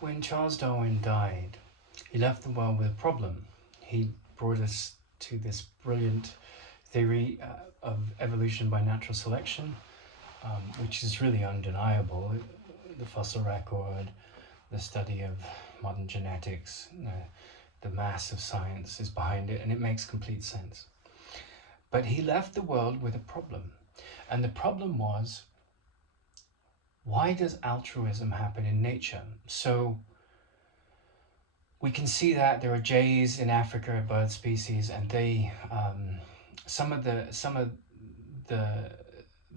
When Charles Darwin died, he left the world with a problem. He brought us to this brilliant theory of evolution by natural selection, which is really undeniable. The fossil record, the study of modern genetics, the mass of science is behind it, and it makes complete sense. But he left the world with a problem. And the problem was, why does altruism happen in nature? So we can see that there are jays in Africa, a bird species, and they some of the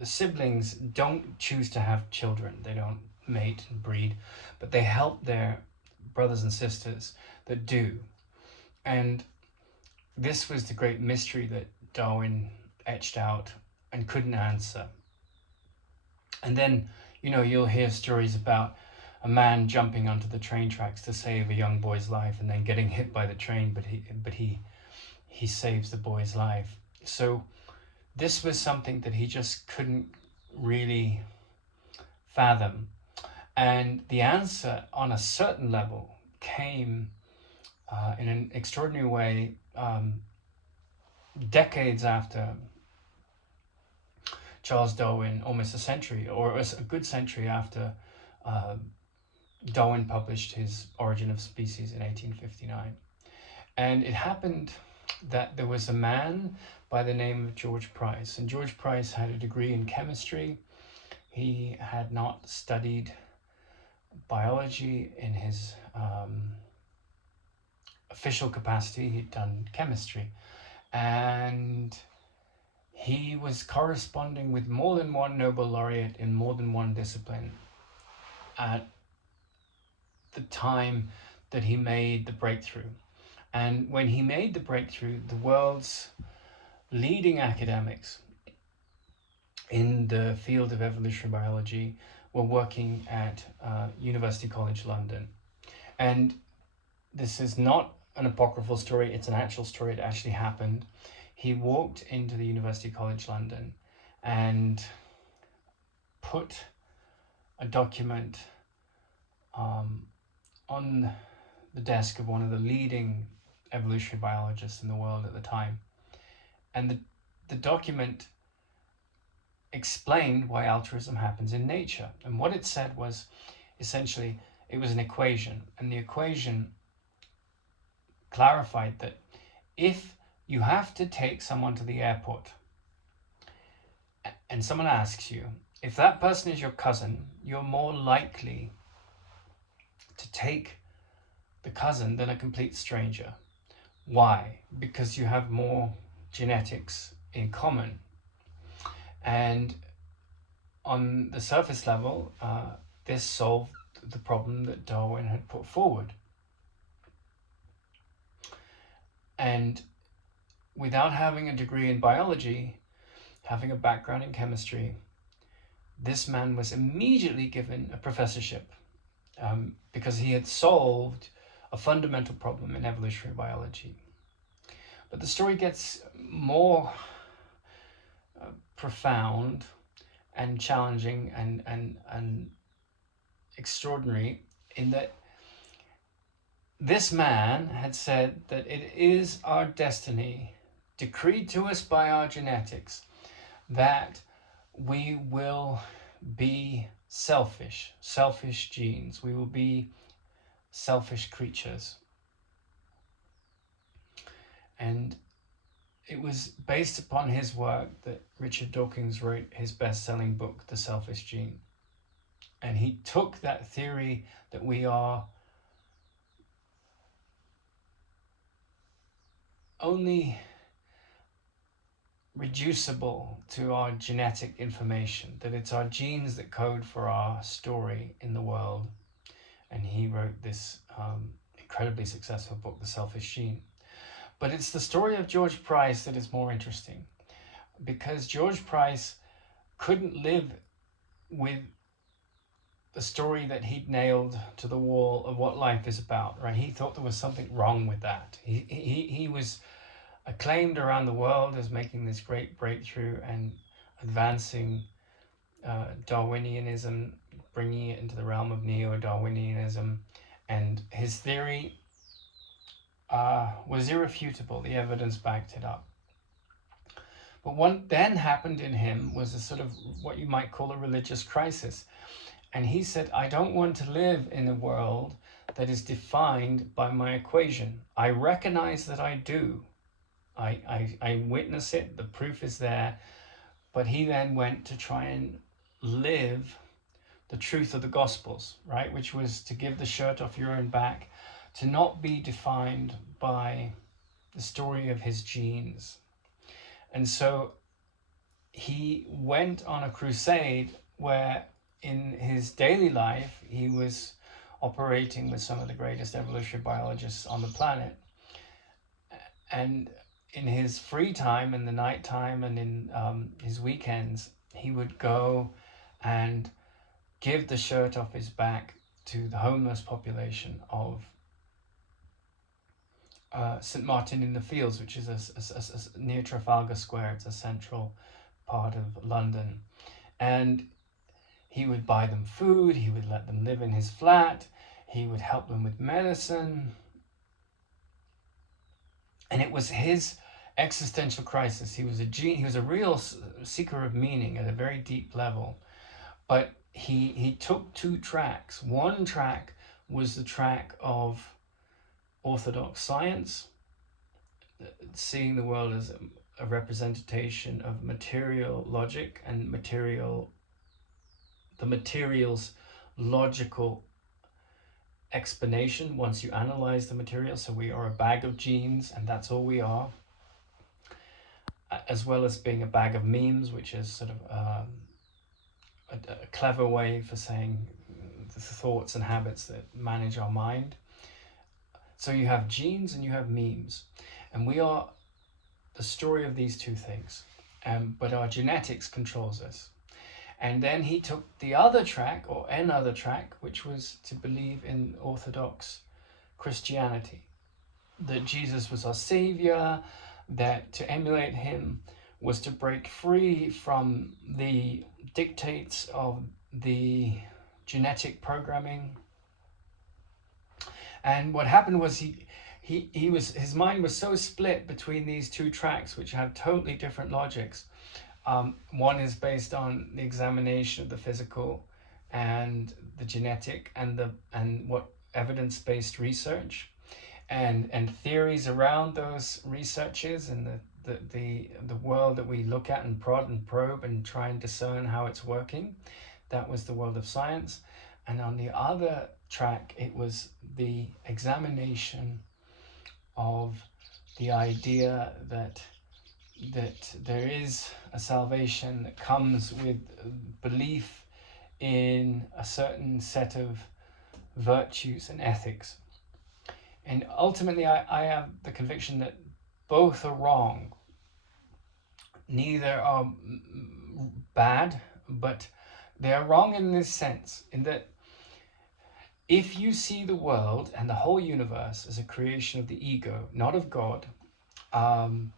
siblings don't choose to have children. They don't mate and breed, but they help their brothers and sisters that do. And this was the great mystery that Darwin etched out and couldn't answer. And then, you'll hear stories about a man jumping onto the train tracks to save a young boy's life and then getting hit by the train, but he saves the boy's life. So this was something that he just couldn't really fathom. And the answer on a certain level came in an extraordinary way decades after Charles Darwin, almost a century, or a good century after Darwin published his Origin of Species in 1859. And it happened that there was a man by the name of George Price. And George Price had a degree in chemistry. He had not studied biology in his official capacity. He'd done chemistry. And he was corresponding with more than one Nobel laureate in more than one discipline at the time that he made the breakthrough. And when he made the breakthrough, the world's leading academics in the field of evolutionary biology were working at University College London. And this is not an apocryphal story, it's an actual story. It actually happened. He walked into the University College London and put a document on the desk of one of the leading evolutionary biologists in the world at the time. And the document explained why altruism happens in nature. And what it said was, essentially, it was an equation. And the equation clarified that if you have to take someone to the airport and someone asks you, if that person is your cousin, you're more likely to take the cousin than a complete stranger. Why? Because you have more genetics in common. And on the surface level, this solved the problem that Darwin had put forward. And without having a degree in biology, having a background in chemistry, this man was immediately given a professorship because he had solved a fundamental problem in evolutionary biology. But the story gets more profound and challenging and extraordinary in that this man had said that it is our destiny, decreed to us by our genetics, that we will be selfish genes. We will be selfish creatures. And it was based upon his work that Richard Dawkins wrote his best-selling book, The Selfish Gene. And he took that theory that we are only reducible to our genetic information, that it's our genes that code for our story in the world. And he wrote this incredibly successful book, The Selfish Gene. But it's the story of George Price that is more interesting, because George Price couldn't live with the story that he'd nailed to the wall of what life is about, right? He thought there was something wrong with that. He was acclaimed around the world as making this great breakthrough and advancing Darwinianism, bringing it into the realm of neo-Darwinianism, And his theory was irrefutable. The evidence backed it up. But what then happened in him was a sort of what you might call a religious crisis. And he said, I don't want to live in a world that is defined by my equation. I recognize that I do. I witness it, the proof is there. But he then went to try and live the truth of the Gospels, right? Which was to give the shirt off your own back, to not be defined by the story of his genes. And so he went on a crusade where in his daily life, he was operating with some of the greatest evolutionary biologists on the planet. And in his free time, in the night time and in his weekends, he would go and give the shirt off his back to the homeless population of St. Martin in the Fields, which is near Trafalgar Square. It's a central part of London. And he would buy them food, he would let them live in his flat, he would help them with medicine. And it was his existential crisis. He was a real seeker of meaning at a very deep level. But he took two tracks. One track was the track of orthodox science, seeing the world as a representation of material logic and the material's logical explanation once you analyze the material. So we are a bag of genes and that's all we are, as well as being a bag of memes, which is sort of a clever way for saying the thoughts and habits that manage our mind. So you have genes and you have memes, and we are the story of these two things, but our genetics controls us. And then he took the other track, or another track, which was to believe in Orthodox Christianity, that Jesus was our savior, that to emulate him was to break free from the dictates of the genetic programming. And what happened was his mind was so split between these two tracks, which have totally different logics. One is based on the examination of the physical and the genetic and what evidence-based research and theories around those researches and the world that we look at and prod and probe and try and discern how it's working. That was the world of science. And on the other track, it was the examination of the idea that there is a salvation that comes with belief in a certain set of virtues and ethics. And ultimately, I have the conviction that both are wrong. Neither are bad, but they are wrong in this sense, in that if you see the world and the whole universe as a creation of the ego, not of God, and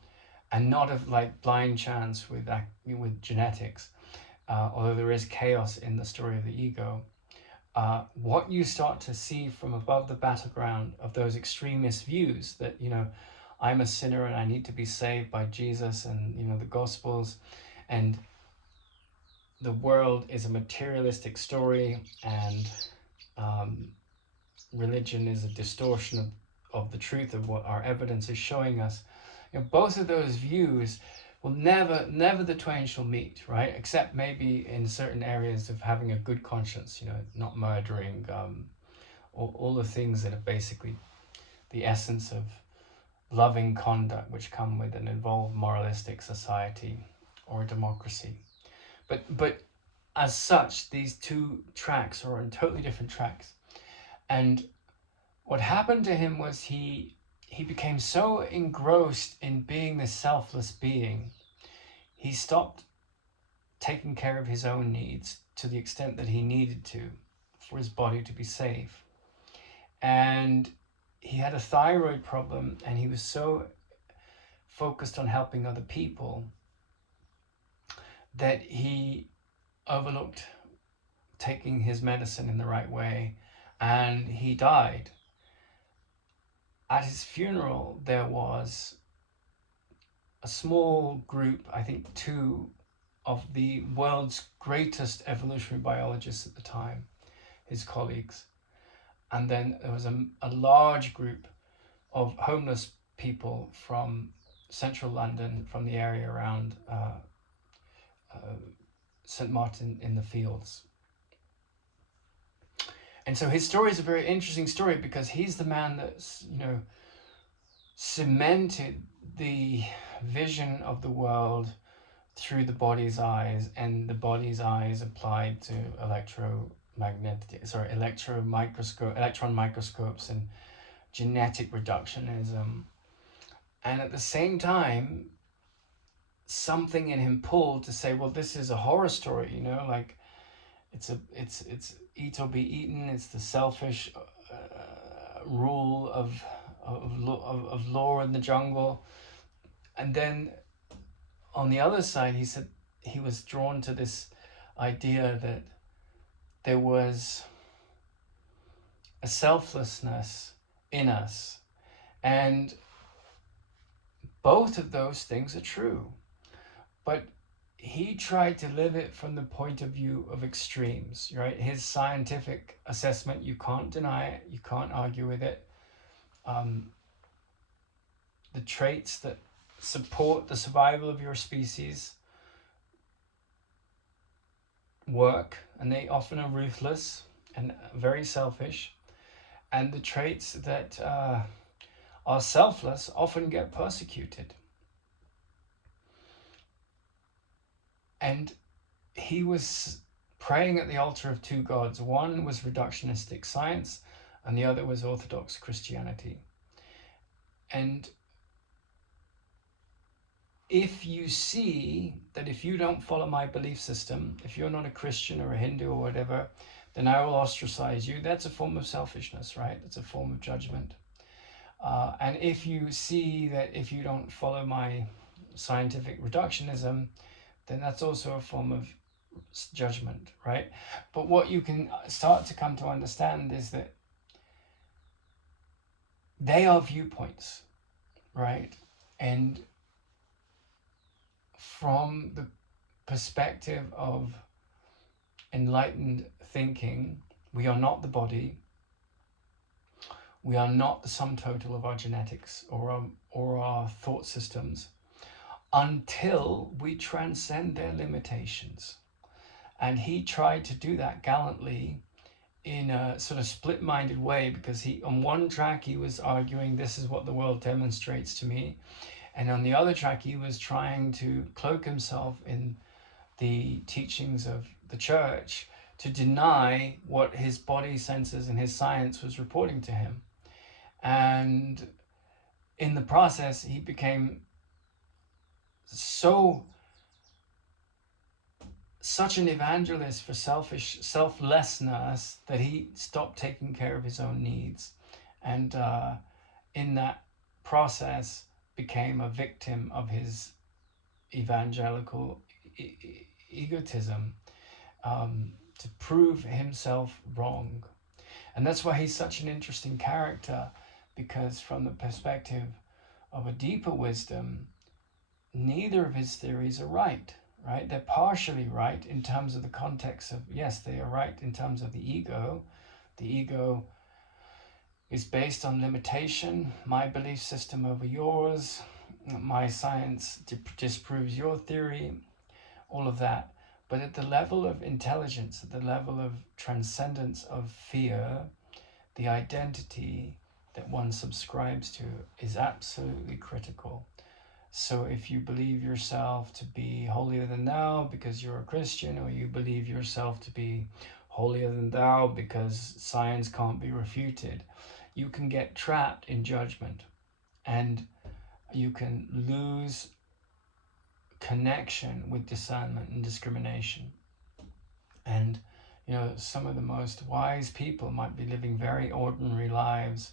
not of like blind chance with genetics, although there is chaos in the story of the ego, what you start to see from above the battleground of those extremist views that, I'm a sinner and I need to be saved by Jesus and, the Gospels, and the world is a materialistic story, and religion is a distortion of the truth of what our evidence is showing us. Both of those views will never the twain shall meet, right? Except maybe in certain areas of having a good conscience, not murdering, all the things that are basically the essence of loving conduct, which come with an evolved moralistic society or a democracy. But as such, these two tracks are on totally different tracks. And what happened to him was he became so engrossed in being this selfless being, he stopped taking care of his own needs to the extent that he needed to for his body to be safe. And he had a thyroid problem, and he was so focused on helping other people that he overlooked taking his medicine in the right way, and he died. At his funeral, there was a small group, I think two, of the world's greatest evolutionary biologists at the time, his colleagues. And then there was a large group of homeless people from central London, from the area around St. Martin in the Fields. And so his story is a very interesting story because he's the man that's, cemented the vision of the world through the body's eyes, and the body's eyes applied to electron microscopes and genetic reductionism. And at the same time, something in him pulled to say, well, this is a horror story, like it's eat or be eaten. It's the selfish rule of law in the jungle. And then on the other side, he said he was drawn to this idea that there was a selflessness in us. And both of those things are true. But he tried to live it from the point of view of extremes, right? His scientific assessment, you can't deny it, you can't argue with it. The traits that support the survival of your species work, and they often are ruthless and very selfish. And the traits that are selfless often get persecuted. And he was praying at the altar of two gods. One was reductionistic science, and the other was Orthodox Christianity. And if you see that if you don't follow my belief system, if you're not a Christian or a Hindu or whatever, then I will ostracize you. That's a form of selfishness, right? That's a form of judgment. And if you see that if you don't follow my scientific reductionism, then that's also a form of judgment, right? But what you can start to come to understand is that they are viewpoints, right? And from the perspective of enlightened thinking, we are not the body. We are not the sum total of our genetics or our thought systems until we transcend their limitations. And he tried to do that gallantly in a sort of split-minded way, because he, on one track, he was arguing this is what the world demonstrates to me. And on the other track, he was trying to cloak himself in the teachings of the church to deny what his body senses and his science was reporting to him. And in the process, he became such an evangelist for selflessness that he stopped taking care of his own needs. And in that process, became a victim of his evangelical egotism to prove himself wrong. And that's why he's such an interesting character, because from the perspective of a deeper wisdom, neither of his theories are right? They're partially right in terms of the context of, yes, they are right in terms of the ego. The ego is based on limitation, my belief system over yours, my science disproves your theory, all of that. But at the level of intelligence, at the level of transcendence of fear, the identity that one subscribes to is absolutely critical. So if you believe yourself to be holier than thou because you're a Christian, or you believe yourself to be holier than thou because science can't be refuted, you can get trapped in judgment, and you can lose connection with discernment and discrimination. And some of the most wise people might be living very ordinary lives,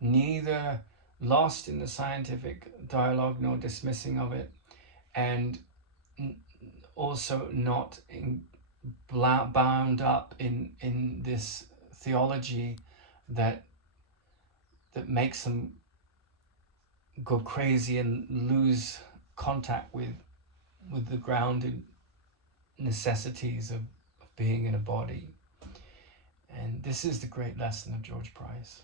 neither lost in the scientific dialogue nor dismissing of it, and also not bound up in this theology that makes them go crazy and lose contact with the grounded necessities of being in a body. And this is the great lesson of George Price.